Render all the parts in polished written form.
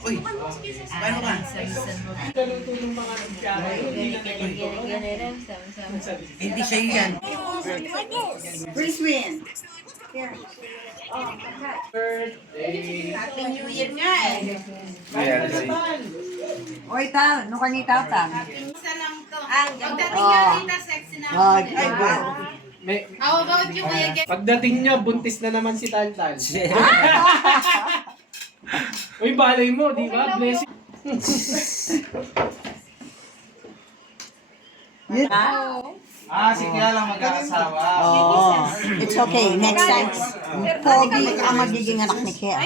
Uy, paano ka? Hindi siya yan. Please win. Happy New Year nga eh. Oy, ta, no kanita ta. Isa lang to. Oh. Pagdating niya dito, sexy na ako. Ay, ba. How about you, Kuya Ken? Pagdating niya, buntis na naman si Tantan. Uy, balay mo, di ba? Blessing. Sige lang mag-aasawa. Oh, it's okay. Next time, pogi ang magiging anak ni Kea.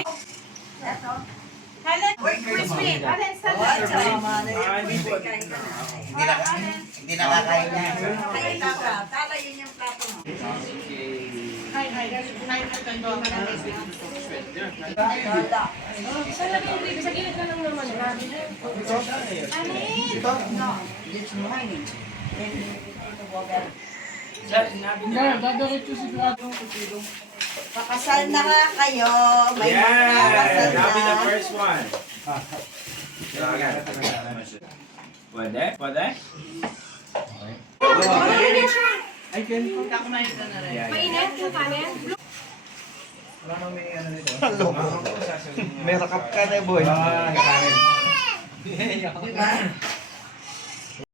Helen, crispy. Helen, saan? Hindi nakakain niya. Tala, yun yung plato mo. Pakasal na nga kayo. May pakasal na. That'll be the first one. Pwede? Pwede? I can... Mainit yung kanin? Merakap ka na, boy. Diba?